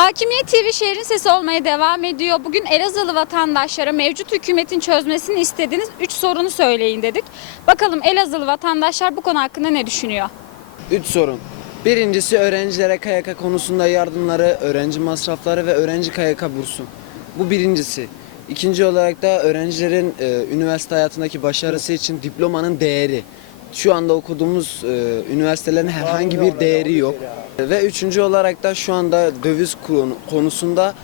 Hakimiyet TV şehrin sesi olmaya devam ediyor. Bugün Elazığlı vatandaşlara mevcut hükümetin çözmesini istediğiniz 3 sorunu söyleyin dedik. Bakalım Elazığlı vatandaşlar bu konu hakkında ne düşünüyor? Üç sorun. Birincisi öğrencilere KYK konusunda yardımları, öğrenci masrafları ve öğrenci KYK bursu. Bu birincisi. İkinci olarak da öğrencilerin e, üniversite hayatındaki başarısı için diplomanın değeri. Şu anda okuduğumuz e, üniversitelerin herhangi bir değeri yok. Ve üçüncü olarak da şu anda döviz konu- konusunda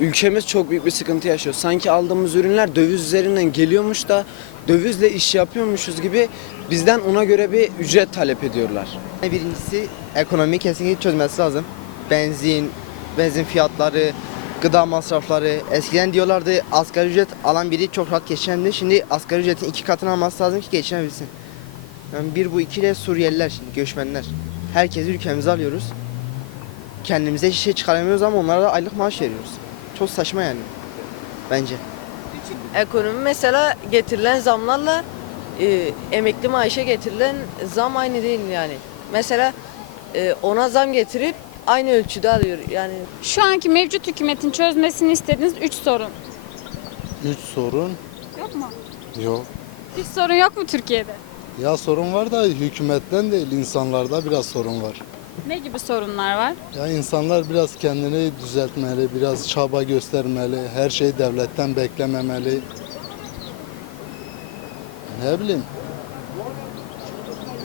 ülkemiz çok büyük bir sıkıntı yaşıyor. Sanki aldığımız ürünler döviz üzerinden geliyormuş da dövizle iş yapıyormuşuz gibi bizden ona göre bir ücret talep ediyorlar. Birincisi ekonomi kesinlikle çözmesi lazım. Benzin, benzin fiyatları, gıda masrafları. Eskiden diyorlardı asgari ücret alan biri çok rahat geçinebilir. Şimdi asgari ücretin iki katını alması lazım ki geçinebilsin. Yani bir bu iki de Suriyeliler şimdi göçmenler. Herkesi ülkemize alıyoruz. Kendimize hiç şey çıkaramıyoruz ama onlara da aylık maaş veriyoruz. Çok saçma yani. Bence. Ekonomi mesela getirilen zamlarla e, emekli maaşa getirilen zam aynı değil yani. Mesela e, ona zam getirip aynı ölçüde alıyor. Yani Şu anki mevcut hükümetin çözmesini istediğiniz 3 sorun. Üç sorun Yok mu? yok. Hiç sorun yok mu Türkiye'de? Ya sorun var da hükümetten değil insanlarda biraz sorun var. Ne gibi sorunlar var? Ya insanlar biraz kendini düzeltmeli, biraz çaba göstermeli, her şeyi devletten beklememeli. Ne bileyim.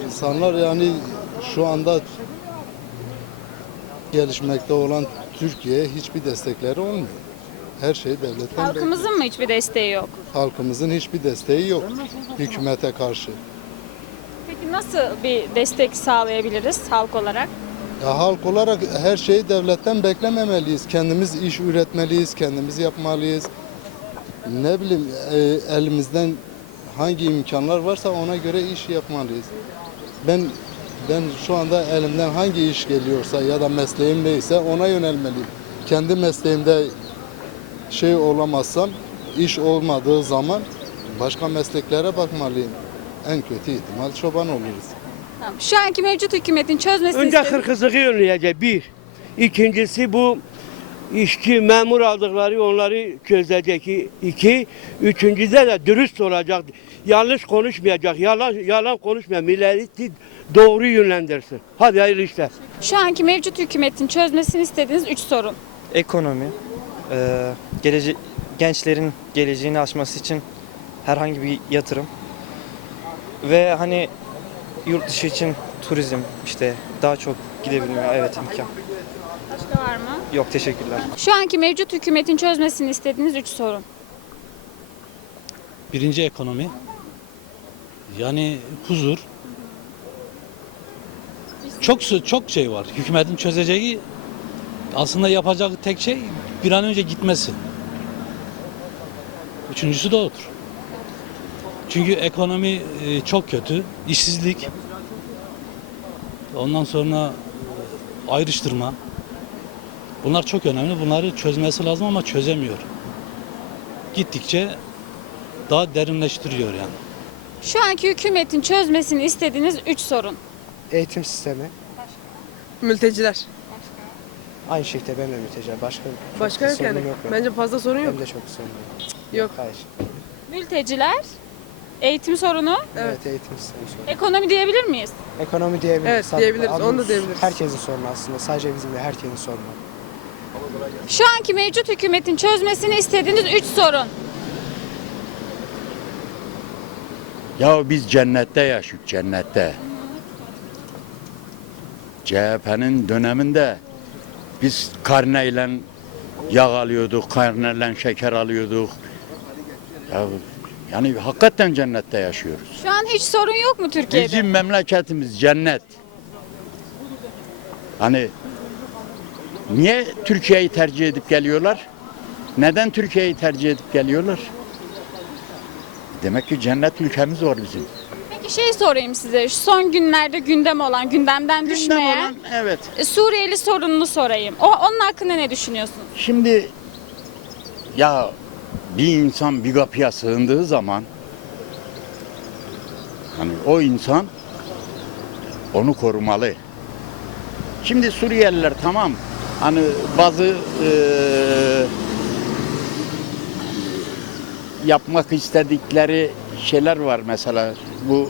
İnsanlar yani şu anda gelişmekte olan Türkiye'ye hiçbir destekleri olmuyor. Her şey devletten Halkımızın mı hiçbir desteği yok? Halkımızın hiçbir desteği yok hükümete karşı. Nasıl bir destek sağlayabiliriz halk olarak? Ya halk olarak her şeyi devletten beklememeliyiz. Kendimiz iş üretmeliyiz, kendimiz yapmalıyız. Ne bileyim e, elimizden hangi imkanlar varsa ona göre iş yapmalıyız. Ben ben şu anda elimden hangi iş geliyorsa ya da mesleğim neyse ona yönelmeliyim. Kendi mesleğimde şey olamazsam, iş olmadığı zaman başka mesleklere bakmalıyım. En kötü ihtimal çoban oluruz. Tamam. Şu anki mevcut hükümetin çözmesini Önce istediğiniz... hırsızlığı önleyecek bir. İkincisi bu işçi memur aldıkları onları çözecek. İki. Üçüncüsü de dürüst olacak. Yanlış konuşmayacak. Yalan yalan konuşmayan milleti doğru yönlendirsin. Hadi hayırlı işler. Şu anki mevcut hükümetin çözmesini istediğiniz 3 sorun. ekonomi, eee, gelece gençlerin geleceğini aşması için herhangi bir yatırım ve hani yurt dışı için turizm işte daha çok gidebilme evet imkan. Başka var mı? Yok teşekkürler. Şu anki mevcut hükümetin çözmesini istediğiniz 3 sorun. Birinci ekonomi. Yani huzur. Çok çok şey var. Hükümetin çözeceği aslında yapacağı tek şey bir an önce gitmesi. Üçüncüsü de odur. Çünkü ekonomi e, çok kötü. işsizlik. Ondan sonra e, ayrıştırma. Bunlar çok önemli. Bunları çözmesi lazım ama çözemiyor. Gittikçe daha derinleştiriyor yani. Şu anki hükümetin çözmesini istediğiniz 3 sorun. Eğitim sistemi. mülteciler. Aynı şekilde ben de mülteciler. Başka, Başka yok yani. Bence fazla sorun yok. de çok sorun Yok. Hayır. Mülteciler, eğitim sorunu, Evet. eğitim sistemi sorunu. ekonomi diyebilir miyiz? Ekonomi diyebiliriz. Evet, Tabii. diyebiliriz, onu da diyebiliriz. Herkesin sorunu aslında. Sadece bizim de herkesin sorunu. Şu anki mevcut hükümetin çözmesini istediğiniz 3 sorun. Ya biz cennette yaşıyoruz cennette. CHP'nin döneminde biz karneyle yağ alıyorduk, karneyle şeker alıyorduk. Ya yani hakikaten cennette yaşıyoruz. Şu an hiç sorun yok mu Türkiye'de? Bizim memleketimiz cennet. Hani niye Türkiye'yi tercih edip geliyorlar? Neden Türkiye'yi tercih edip geliyorlar? Demek ki cennet ülkemiz var bizim. Peki şey sorayım size. Şu son günlerde gündem olan, gündemden Gündem düşmeyen olan- evet. e, Suriyeli sorununu sorayım. O onun hakkında ne düşünüyorsunuz? Şimdi ya bir insan bir kapıya sığındığı zaman hani o insan onu korumalı. Şimdi Suriyeliler tamam Hani bazı eee, yapmak istedikleri şeyler var mesela bu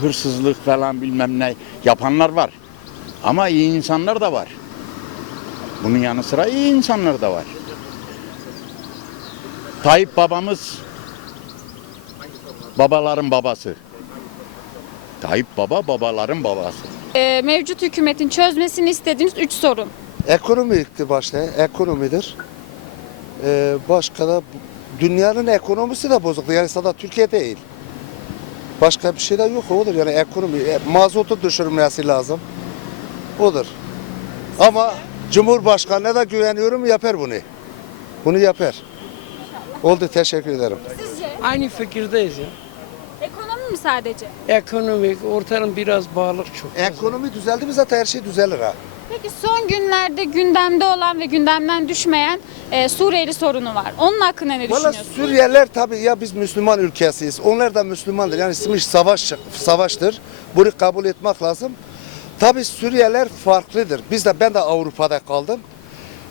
hırsızlık falan bilmem ne yapanlar var. Ama iyi insanlar da var. Bunun yanı sıra iyi insanlar da var. Tayyip babamız babaların babası. Tayyip baba babaların babası. Ee, mevcut hükümetin çözmesini istediğiniz 3 sorun. Ekonomikti başta, ekonomidir. Ee, başka da dünyanın ekonomisi de bozuktu. Yani sadece Türkiye değil. Başka bir şey de yok odur. Yani ekonomi, e, mazotu düşürmesi lazım. Odur. Ama Cumhurbaşkanı'na da güveniyorum yapar bunu. Bunu yapar. Oldu teşekkür ederim. Sizce Aynı fikirdeyiz ya. ekonomi mi sadece? Ekonomik, ortanın biraz bağlılık çok. Ekonomi düzeldi mi zaten her şey düzelir ha. Peki son günlerde gündemde olan ve gündemden düşmeyen e, Suriyeli sorunu var. Onun hakkında ne Valla düşünüyorsunuz? Suriyeliler tabii ya biz Müslüman ülkesiyiz. Onlar da Müslümandır. Yani ismi savaş savaştır. Bunu kabul etmek lazım. Tabii Suriyeliler farklıdır. Biz de ben de Avrupa'da kaldım.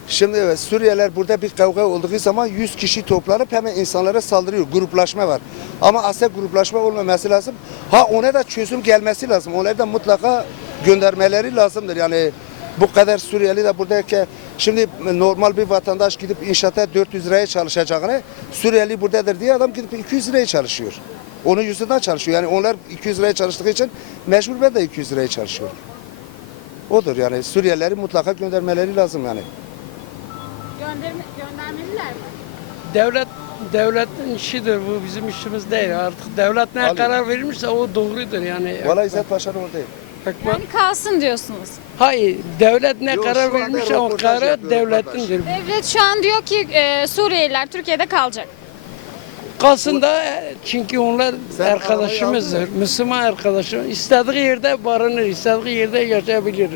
Şimdi evet Suriyeliler burada bir kavga olduğu zaman 100 kişi toplanıp hemen insanlara saldırıyor. Gruplaşma var. Ama asla gruplaşma olmaması lazım. Ha ona da çözüm gelmesi lazım. Onları da mutlaka göndermeleri lazımdır. Yani bu kadar Suriyeli de buradaki şimdi normal bir vatandaş gidip inşaata 400 liraya çalışacağını Suriyeli buradadır diye adam gidip 200 liraya çalışıyor. Onun yüzünden çalışıyor. Yani onlar 200 liraya çalıştığı için mecbur ben de 200 liraya çalışıyorum. Odur yani Suriyelileri mutlaka göndermeleri lazım yani. Gönderme, göndermeliler mi? Devlet devletin işidir bu bizim işimiz değil artık. Devlet ne Alıyor. karar verirse o doğrudur yani. Valla İzzet Paşa'nın oradayım. Ekmek- Yani kalsın diyorsunuz. Hayır devlet ne Yok, karar şu anda verirse o röportaj karar yapıyorum devletindir. Devlet şu an diyor ki e, Suriyeliler Türkiye'de kalacak. Kalsın da e, çünkü onlar Sen arkadaşımızdır. Müslüman arkadaşım. İstediği yerde barınır, istediği yerde yaşayabilir.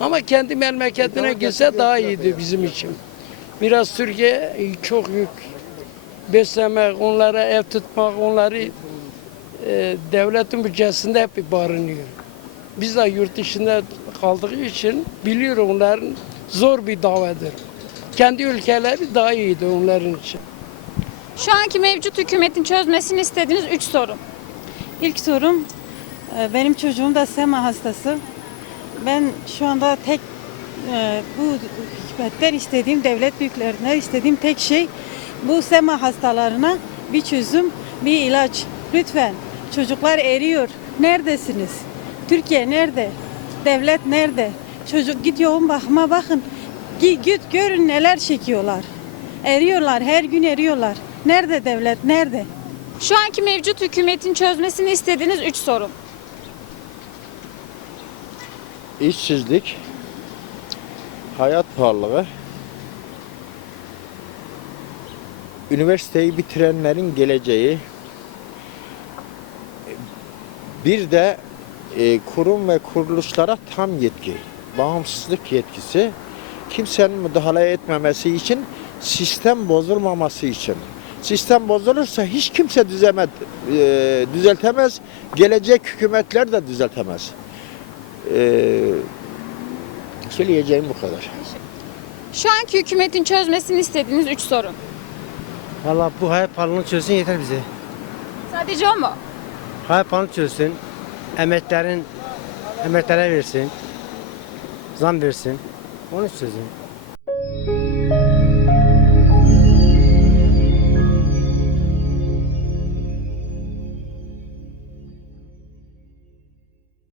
Ama kendi memleketine gitse daha iyiydi bizim için. Biraz Türkiye çok yük. Beslemek, onlara ev tutmak, onları e, devletin bütçesinde hep barınıyor. Biz de yurt dışında kaldığı için biliyoruz onların zor bir davadır. Kendi ülkeleri daha iyiydi onların için. Şu anki mevcut hükümetin çözmesini istediğiniz 3 sorun. İlk sorum, e, benim çocuğum da sema hastası. Ben şu anda tek e, bu hükümetler istediğim, devlet büyüklerinden istediğim tek şey bu sema hastalarına bir çözüm, bir ilaç. Lütfen çocuklar eriyor. Neredesiniz? Türkiye nerede? Devlet nerede? Çocuk git yoğun bakıma bakın. Git, git görün neler çekiyorlar. Eriyorlar, her gün eriyorlar. Nerede devlet, nerede? Şu anki mevcut hükümetin çözmesini istediğiniz 3 sorun. işsizlik, hayat pahalılığı, üniversiteyi bitirenlerin geleceği, bir de e, kurum ve kuruluşlara tam yetki, bağımsızlık yetkisi, kimsenin müdahale etmemesi için, sistem bozulmaması için. Sistem bozulursa hiç kimse düzemez, e, düzeltemez, gelecek hükümetler de düzeltemez. Ee, söyleyeceğim bu kadar. Şu anki hükümetin çözmesini istediğiniz 3 sorun. Valla bu hayat pahalılığını çözsün yeter bize. Sadece o mu? Hayat pahalılığını çözsün. Emeklerin emeklere versin. Zam versin. Onu çözün.